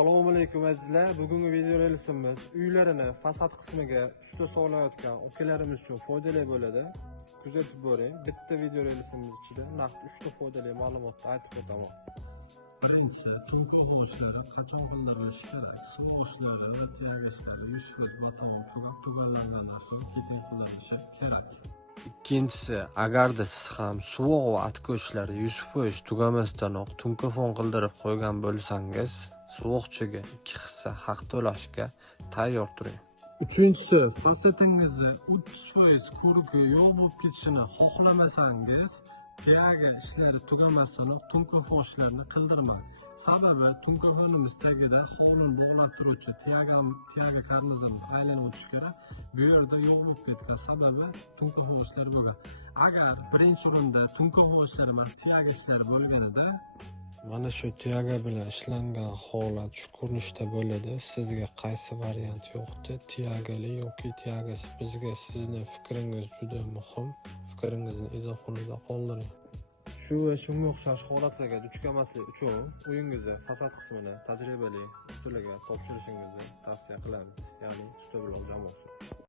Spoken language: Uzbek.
Assalomu alaykum azizlar. Bugungi video reelsimiz uylarini fasad qismiga usta solayotgan ukalarimiz uchun foydali bo'ladi. Kuzatib ko'ring. Bitta video reelsimiz ichida naqd 3 ta foydali ma'lumotni aytib o'taman. Birinchisi, tunqur g'ishlari qachon bildirilishi kerak? Suv g'ishlari va tergachlari 100 baton tugallangandan so'ng tekin qilinishi kerak. Ikkinchisi, agarda siz ham suvoq va atkochlar 100% tugamasdanoq tunkafon qildirib qo'ygan bo'lsangiz, suvoqchiga 2 hissa haq to'lashga tayyor turing. Uchinchisi, fasatingizni 30% ko'rikka yo'l bo'lib ketishini xohlamasangiz, tiaga ishlari tugamasdanoq tunkafon ishlarini qildirmang. Sababi tunkafonimiz tagida hovlini bog'lab turuvchi tiaga karnizdan aylanib o'tish kerak. Bu yerda yo'q bo'lib ketgan sababi tunkafon ishlari bo'lgan. Agar birinchi o'rinda tunkafon ishlari emas, tiaga ishlari bo'lganida Mana shu tiaga bilan ishlangan holat shu ko'rinishda bo'ladi. Sizga qaysi variant yoqdi? Tiagali yoki tiagasiz? Bizga sizning fikringiz juda muhim. Fikringizni izohxonada qoldiring. Shu va shunga o'xshash holatlarga duch kelmaslik uchun uyingizni fasad qismini tajribali ustalarga topshirishingizni tavsiya qilamiz. Ya'ni usta bilan jamoasi.